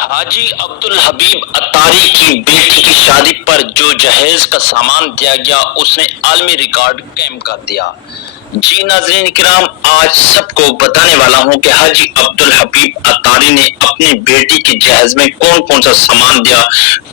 हाजी अब्दुल हबीब अतारी की बेटी की शादी पर जो जहेज का सामान दिया गया उसने आलमी रिकॉर्ड कायम कर दिया। जी नाज़रीन इकराम, आज सबको बताने वाला हूँ कि हाजी अब्दुल हबीब अतारी ने अपनी बेटी के जहेज में कौन कौन सा सामान दिया,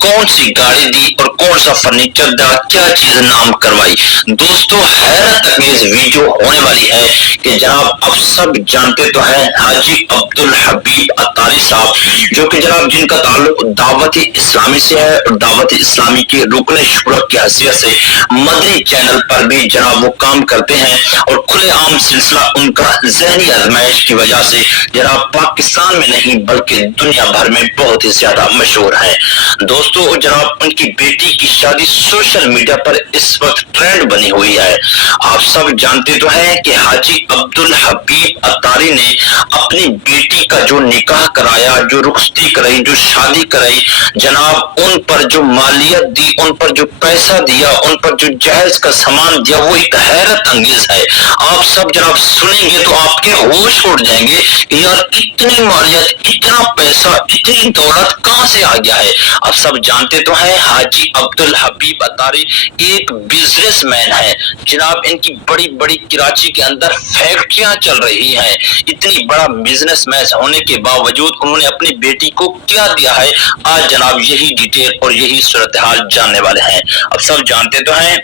कौन सी गाड़ी दी और कौन सा फर्नीचर दिया, क्या चीज नाम करवाई। दोस्तों, हैरत अंगेज वीडियो होने वाली है कि जनाब आप सब जानते तो हैं हाजी अब्दुल हबीब अतारी साहब, जो कि जनाब जिनका ताल्लुक दावत इस्लामी से है और दावत इस्लामी के रुकन शुरा की हैसियत से मदनी चैनल पर भी जनाब वो काम करते हैं और खुलेआम सिलसिला उनका जहनी आजमाइश की वजह से जनाब पाकिस्तान में नहीं बल्कि दुनिया भर में बहुत ही ज्यादा मशहूर है। दोस्तों, जनाब उनकी बेटी की शादी सोशल मीडिया पर इस वक्त ट्रेंड बनी हुई है। आप सब जानते तो हैं कि हाजी अब्दुल हबीब अतारी ने अपनी बेटी का जो निकाह कराया, जो रुखसती कराई, जो शादी कराई, जनाब उन पर जो मालियत दी, उन पर जो पैसा दिया, उन पर जो जहेज का सामान दिया, वो एक हैरत अंगेज है। आप सब जनाब सुनेंगे तो आपके होश उड़ जाएंगे कि यार इतनी मालियत, इतना पैसा, इतनी दौलत कहां से आ गया है। आप सब जानते तो हैं हाजी अब्दुल हबीब अतारी एक बिजनेसमैन है। जनाब इनकी बड़ी बड़ी कराची के अंदर फैक्ट्रियां चल रही हैं। इतनी बड़ा बिजनेसमैन होने के बावजूद उन्होंने अपनी बेटी को क्या दिया है, आज जनाब यही डिटेल और यही सूरत हाल जानने वाले हैं। अब सब जानते तो हैं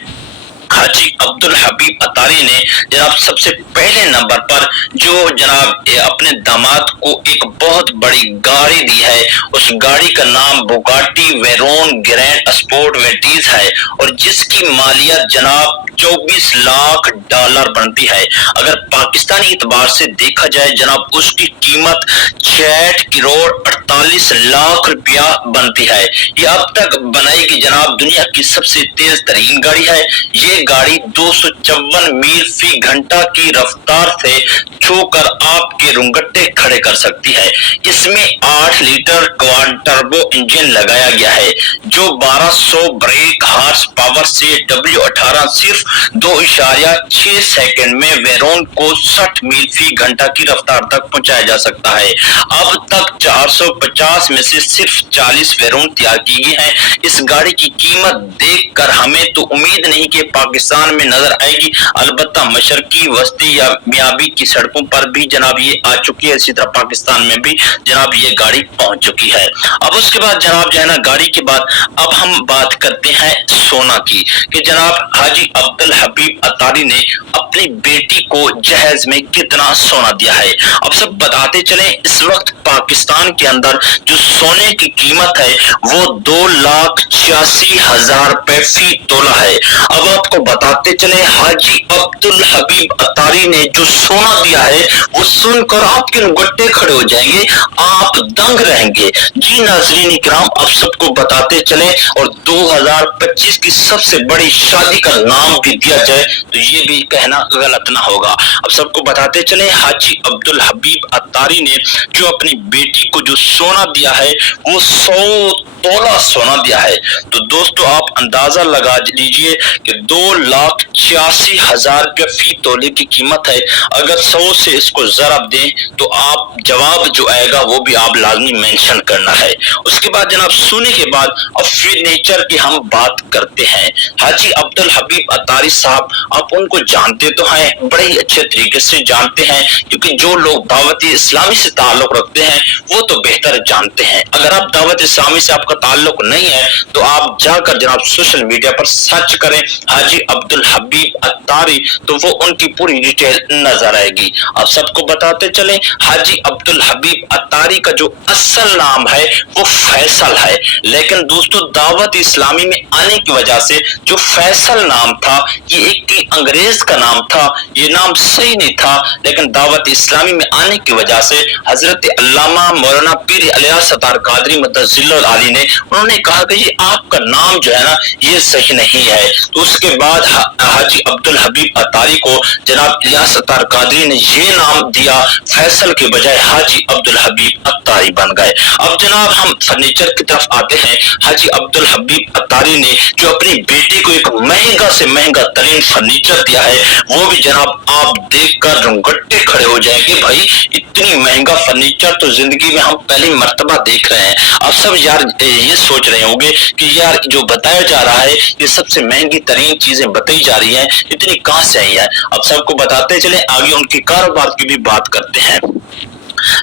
हाजी अब्दुल हबीब अतारी ने जनाब सबसे पहले नंबर पर जो जनाब अपने दामाद को एक बहुत बड़ी गाड़ी दी है, उस गाड़ी का नाम बुगाटी वेरोन ग्रैंड स्पोर्ट वेटीज है और जिसकी मालियत जनाब 24 लाख डॉलर बनती है। अगर पाकिस्तानी इतबार से देखा जाए जनाब उसकी कीमत 66 करोड़ 48 लाख रुपया बनती है। ये अब तक बनाई गई जनाब दुनिया की सबसे तेज तरीन गाड़ी है। ये गाड़ी 254 मील फी घंटा की रफ्तार से छूकर आपके रुंगटे खड़े कर सकती है। इसमें 8 लीटर क्वाड टर्बो इंजन लगाया गया है जो 1200 ब्रेक हार्स पावर से W18 सिर्फ 2.6 सेकंड में वेरोन को 60 मील फी घंटा की रफ्तार तक पहुंचाया जा सकता है। अब तक 450 में से सिर्फ 40 वेरोन तैयार की गई हैं। इस गाड़ी की कीमत देखकर हमें तो उम्मीद नहीं कि पाकिस्तान में नजर आएगी, अलबत्ता मशरकी वस्ती या मियाबी की सड़कों पर भी जनाब ये आ चुकी है। इसी तरह पाकिस्तान में भी जनाब ये गाड़ी पहुंच चुकी है। अब उसके बाद जनाब जो है ना, गाड़ी के बाद अब हम बात करते हैं सोना की कि जनाब हाजी अब्दुल हबीब अतारी ने अपनी बेटी को जहेज में कितना सोना दिया है। अब सब बताते चले, इस वक्त पाकिस्तान के अंदर जो सोने की कीमत है वो 2,86,000 रुपए फी तोला है। अब आपको बताते चले हाजी अब्दुल हबीब अतारी ने जो सोना दिया है वो सुनकर आपके रुंगटे खड़े हो जाएंगे, आप दंग रहेंगे। जी नाज़रीन इकराम, अब सबको बताते चले और 2025 की सबसे बड़ी शादी का नाम भी दिया जाए तो ये भी कहना गलत ना होगा। अब सबको बताते चले हाजी अब्दुल हबीब अतारी ने जो अपनी बेटी को जो सोना दिया है वो 100 तोला सोना दिया है। तो दोस्तों आप अंदाजा लगा लीजिए कि 2,86,000 रुपया फी तोले की कीमत है। अगर 100 से इसको जरब दें तो आप जवाब जो आएगा वो भी आप लाजमी मेंशन करना है। उसके बाद जनाब सुने के बाद अब फर्नीचर की हम बात करते हैं। हाजी अब्दुल हबीब अतारी साहब, आप उनको जानते तो हैं, बड़े ही अच्छे तरीके से जानते हैं, क्योंकि जो लोग दावत इस्लामी से ताल्लुक रखते हैं वो तो बेहतर जानते हैं। अगर आप दावत इस्लामी से आपका ताल्लुक नहीं है तो आप जाकर जनाब सोशल मीडिया पर सर्च करें हाजी अब्दुल हबीब अतारी, तो वो उनकी पूरी डिटेल नजर आएगी। आप सबको बताते चलें हाजी अब्दुल हबीब अतारी का जो असल नाम है वो फैसल है, लेकिन दोस्तों दावत इस्लामी में आने की वजह से जो फैसल नाम था ये एक अंग्रेज का नाम था, ये नाम सही नहीं था, लेकिन दावत इस्लामी में आने की वजह से हजरत अल्लामा मौलाना पीर इलियास सत्तार कादरी मद्दजिल्लुल आली ने उन्होंने कहा कि ये आपका नाम जो है ना ये सही नहीं है। तो उसके बाद हाजी अब्दुल हबीब अतारी को जनाब इलियास सत्तार कादरी ने ये नाम दिया, फैसल के बजाय हाजी अब्दुल हबीब अतारी। अत्तारी बन गए। अब जनाब हम फर्नीचर की तरफ आते हैं। हाजी अब्दुल हबीब अत्तारी ने जो अपनी बेटी को एक महंगा से महंगा तरीन फर्नीचर दिया है, वो भी जनाब आप देखकर रुंगटे खड़े हो जाएंगे। भाई इतनी महंगा फर्नीचर तो जिंदगी में हम पहली मर्तबा देख रहे हैं। अब सब यार ये सोच रहे होंगे कि यार जो बताया जा रहा है, ये सबसे महंगी तरीन चीजें बताई जा रही हैं, इतनी कहां से आई है। अब सबको बताते चले, आगे उनके कारोबार की भी बात करते हैं।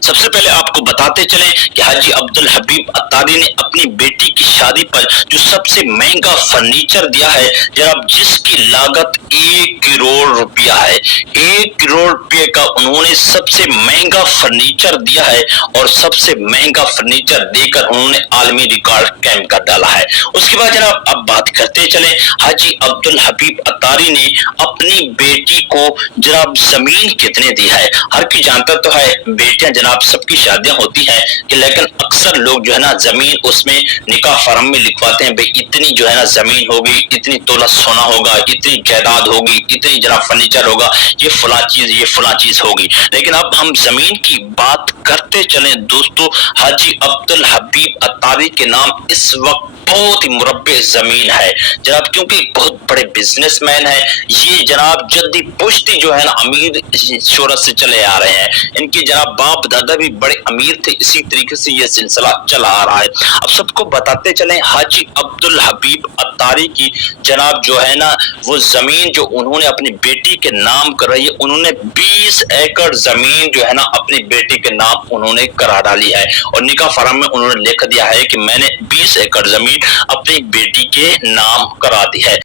सबसे पहले आपको बताते चलें कि हाजी अब्दुल हबीब अत्तारी ने अपनी बेटी की शादी पर जो सबसे महंगा फर्नीचर दिया है जनाब, जिसकी लागत 1 करोड़ रुपया है। 1 करोड़ रुपये का उन्होंने सबसे महंगा फर्नीचर दिया है और सबसे महंगा फर्नीचर देकर उन्होंने आलमी रिकॉर्ड कायम कर डाला है। उसके बाद जनाब अब बात करते चले, हाजी अब्दुल हबीब अत्तारी ने अपनी बेटी को जनाब जमीन कितने दी है। हर कोई जानता तो है बेटियां जनाब सबकी शादियां होती हैं कि लेकिन अक्सर लोग जो है ना जमीन उसमें निकाह फॉर्म में लिखवाते हैं, भाई इतनी जो है ना जमीन होगी, इतनी तोला सोना होगा, इतनी जायदाद होगी, इतनी जनाब फर्नीचर होगा, ये फला चीज होगी। लेकिन अब हम जमीन की बात करते चलें दोस्तों, हाजी अब्दुल हबीब अत्तारी के नाम इस वक्त बहुत ही मुरब्बे जमीन है जनाब, क्योंकि बहुत बड़े बिजनेसमैन है ये जनाब। जद्दी पुश्ती जो है ना अमीर शोहरत से चले आ रहे हैं, इनके जनाब बाप दादा भी बड़े अमीर थे, इसी तरीके से ये सिलसिला चला आ रहा है। अब सबको बताते चले, हाजी अब्दुल हबीब अत्तारी की जनाब जो है ना वो जमीन जो उन्होंने अपनी बेटी के नाम कराई है, उन्होंने 20 एकड़ जमीन जो है ना अपनी बेटी के नाम उन्होंने करा डाली है और निकाह फॉर्म में उन्होंने लिख दिया है कि मैंने 20 एकड़ जमीन अपनी बेटी के नाम करा दी है।